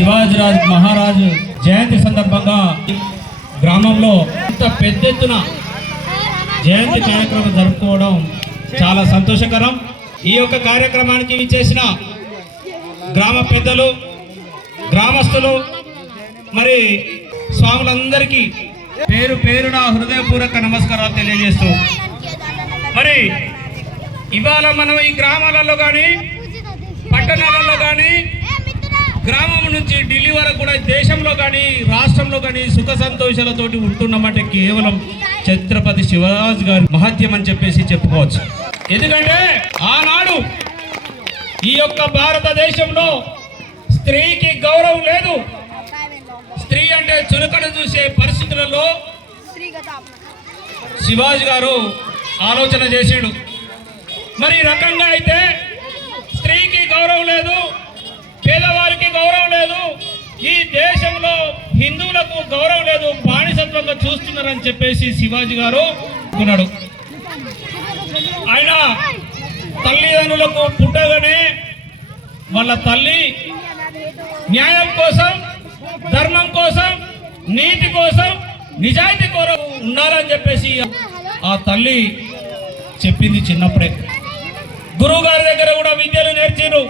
శివాజీరాజ్ మహారాజు జయంతి సందర్భంగా గ్రామంలో ఇంత పెద్ద ఎత్తున జయంతి కార్యక్రమం జరుపుకోవడం చాలా సంతోషకరం. ఈ యొక్క కార్యక్రమానికి ఇచ్చేసిన గ్రామ పెద్దలు, గ్రామస్తులు, మరి స్వాములందరికీ పేరు పేరున హృదయపూర్వక నమస్కారాలు తెలియజేస్తూ, మరి ఇవాళ మనం ఈ గ్రామాలలో కానీ పట్టణాలలో కానీ గ్రామం నుంచి ఢిల్లీ వరకు కూడా దేశంలో కానీ రాష్ట్రంలో కానీ సుఖ సంతోషాలతోటి ఉంటున్నామంటే కేవలం ఛత్రపతి శివాజీ గారి మహత్యం అని చెప్పేసి చెప్పుకోవచ్చు. ఎందుకంటే ఆనాడు ఈ యొక్క భారతదేశంలో స్త్రీకి గౌరవం లేదు. స్త్రీ అంటే చులకన చూసే పరిస్థితులలో శివాజీ గారు ఆలోచన చేసాడు. మరి ఈ రకంగా అయితే స్త్రీకి గౌరవం లేదు, పేదవారికి గౌరవం లేదు, ఈ దేశంలో హిందువులకు గౌరవం లేదు, బానిసత్వంగా చూస్తున్నారని చెప్పేసి శివాజీ గారు అనుకున్నాడు. ఆయన తల్లిదండ్రులకు పుట్టగానే వాళ్ళ తల్లి న్యాయం కోసం, ధర్మం కోసం, నీతి కోసం, నిజాయితీ కోసం ఉన్నారని చెప్పేసి ఆ తల్లి చెప్పింది. చిన్నప్పుడే గురువు గారి దగ్గర కూడా విద్యలు నేర్చారు.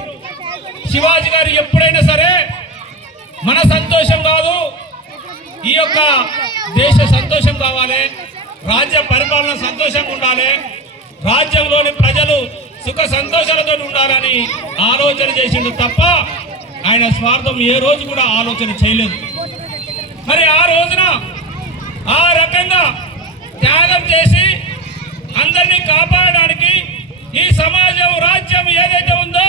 శివాజీ గారు ఎప్పుడైనా సరే మన సంతోషం కాదు, ఈ యొక్క దేశ సంతోషం కావాలి, రాజ్య పరిపాలన సంతోషంగా ఉండాలి, రాజ్యంలోని ప్రజలు సుఖ సంతోషాలతో ఉండాలని ఆలోచన చేసిండు తప్ప ఆయన స్వార్థం ఏ రోజు కూడా ఆలోచన చేయలేదు. మరి ఆ రోజున ఆ రకంగా త్యాగం చేసి అందరినీ కాపాడడానికి ఈ సమాజం, రాజ్యం ఏదైతే ఉందో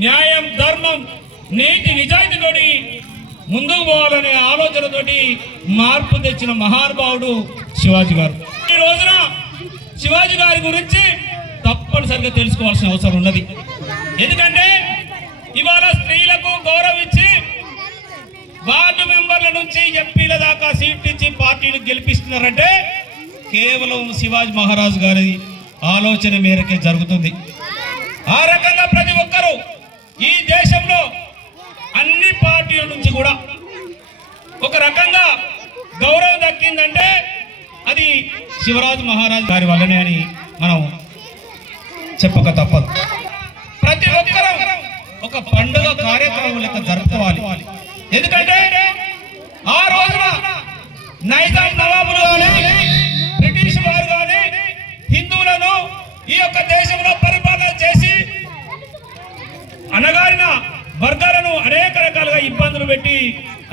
న్యాయం, ధర్మం, నీతి, నిజాయితీతోటి ముందుకు పోవాలనే ఆలోచనతోటి మార్పు తెచ్చిన మహానుభావుడు శివాజీ గారు. ఈ రోజున శివాజీ గారి గురించి తప్పనిసరిగా తెలుసుకోవాల్సిన అవసరం ఉన్నది. ఎందుకంటే ఇవాళ స్త్రీలకు గౌరవం ఇచ్చి వార్డు మెంబర్ల నుంచి ఎంపీల దాకా సీట్లు ఇచ్చి పార్టీని గెలిపిస్తున్నారంటే కేవలం శివాజీ మహారాజు గారి ఆలోచన మేరకే జరుగుతుంది. ఆ రకంగా ప్రతి ఒక్కరూ ఈ దేశంలో అన్ని పార్టీల నుంచి కూడా ఒక రకంగా గౌరవం దక్కిందంటే అది శివరాజు మహారాజు గారి వల్లనే అని మనం చెప్పక తప్పదు. ప్రతి ఒక్కరూ ఒక పండుగ కార్యక్రమం లెక్క జరుపుకోవాలి. ఎందుకంటే ఆ రోజున నైజాం నవాబులు కానీ బ్రిటిష్ వారు కానీ హిందువులను ఈ యొక్క దేశంలో పరిపాలన చేసి అనగారిన వర్గాలను అనేక రకాలుగా ఇబ్బందులు పెట్టి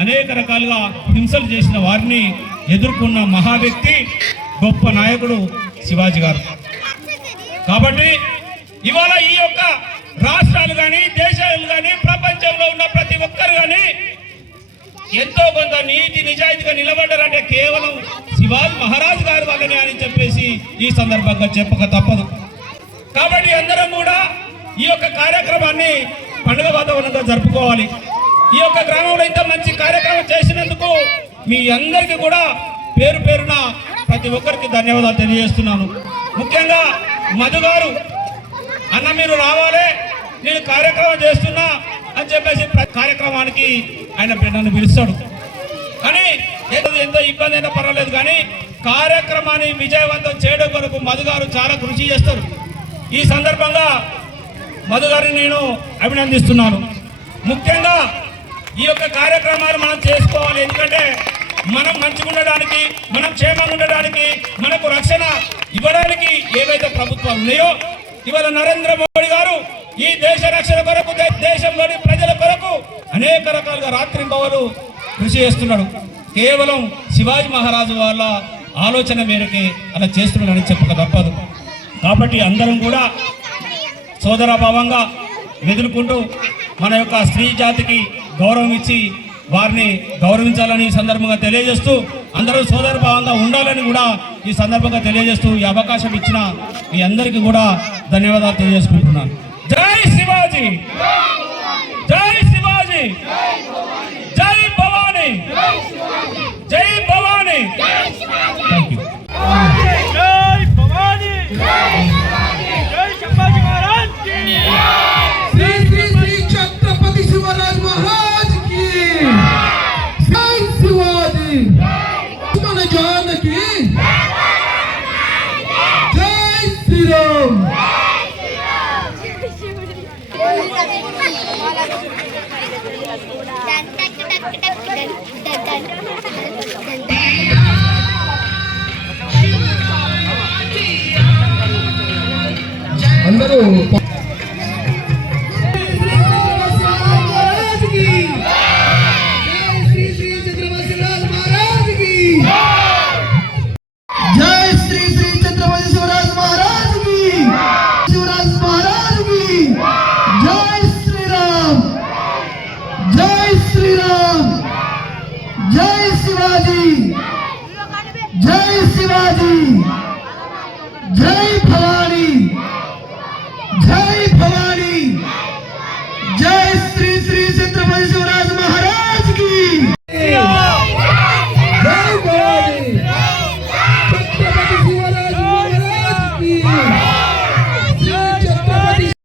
అనేక రకాలుగా హింసలు చేసిన వారిని ఎదుర్కొన్న మహా వ్యక్తి, గొప్ప నాయకుడు శివాజీ గారు. కాబట్టి ఇవాళ ఈ యొక్క రాష్ట్రాలు కానీ దేశాలు కానీ ప్రపంచంలో ఉన్న ప్రతి ఒక్కరు కానీ ఎంతో కొంత నీతి నిజాయితీగా నిలబడ్డారంటే కేవలం శివాజీ మహారాజు గారి వల్లనే అని చెప్పేసి ఈ సందర్భంగా చెప్పక తప్పదు. కాబట్టి అందరం కూడా ఈ యొక్క కార్యక్రమాన్ని పండుగ వాతావరణంగా జరుపుకోవాలి. ఈ యొక్క గ్రామంలో ఇంత మంచి కార్యక్రమం చేసినందుకు మీ అందరికీ కూడా పేరు పేరున ప్రతి ఒక్కరికి ధన్యవాదాలు తెలియజేస్తున్నాను. ముఖ్యంగా మధు గారు, అన్న మీరు రావాలి, నేను కార్యక్రమం చేస్తున్నా అని చెప్పేసి కార్యక్రమానికి ఆయన నన్ను పిలుస్తాడు. కానీ ఎంతో ఇబ్బంది అయినా పర్వాలేదు, కానీ కార్యక్రమాన్ని విజయవంతం చేయడం కొరకు మధు గారు చాలా కృషి చేస్తారు. ఈ సందర్భంగా మధు గారిని నేను అభినందిస్తున్నాను. ముఖ్యంగా ఈ యొక్క కార్యక్రమాలు మనం చేసుకోవాలి. ఎందుకంటే మనం మంచిగా ఉండడానికి, మనం క్షేమంగా ఉండడానికి, మనకు రక్షణ ఇవ్వడానికి ఏవైతే ప్రభుత్వాలు ఉన్నాయో ఇవాళ నరేంద్ర మోడీ గారు ఈ దేశ రక్షణ కొరకు, దేశంలోని ప్రజల కొరకు అనేక రకాలుగా రాత్రింబవలు కృషి చేస్తున్నాడు. కేవలం శివాజీ మహారాజు వాళ్ళ ఆలోచన మేరకే అలా చేస్తున్నాడని చెప్పక తప్పదు. కాబట్టి అందరం కూడా సోదరభావంగా మెదులుకుంటూ మన యొక్క స్త్రీ జాతికి గౌరవం ఇచ్చి వారిని గౌరవించాలని ఈ సందర్భంగా తెలియజేస్తూ, అందరూ సోదరభావంగా ఉండాలని కూడా ఈ సందర్భంగా తెలియజేస్తూ ఈ అవకాశం ఇచ్చిన మీ అందరికీ కూడా ధన్యవాదాలు తెలియజేసుకుంటున్నాను. జై శివాజీ, జై శివాజీ, జై భవానీ, జై భవానీ. Thank you. జై భవానీ, జై శివాజీ మహారాజ్. శ్రీ శ్రీ శ్రీ ఛత్రపతి శివరాజ్ మహారాజ్. అందరూ जय श्री श्री छत्रपति शिवराज महाराज की शिवराज महाराज की जय श्री राम जय श्री राम जय शिवाजी जय शिवाजी जय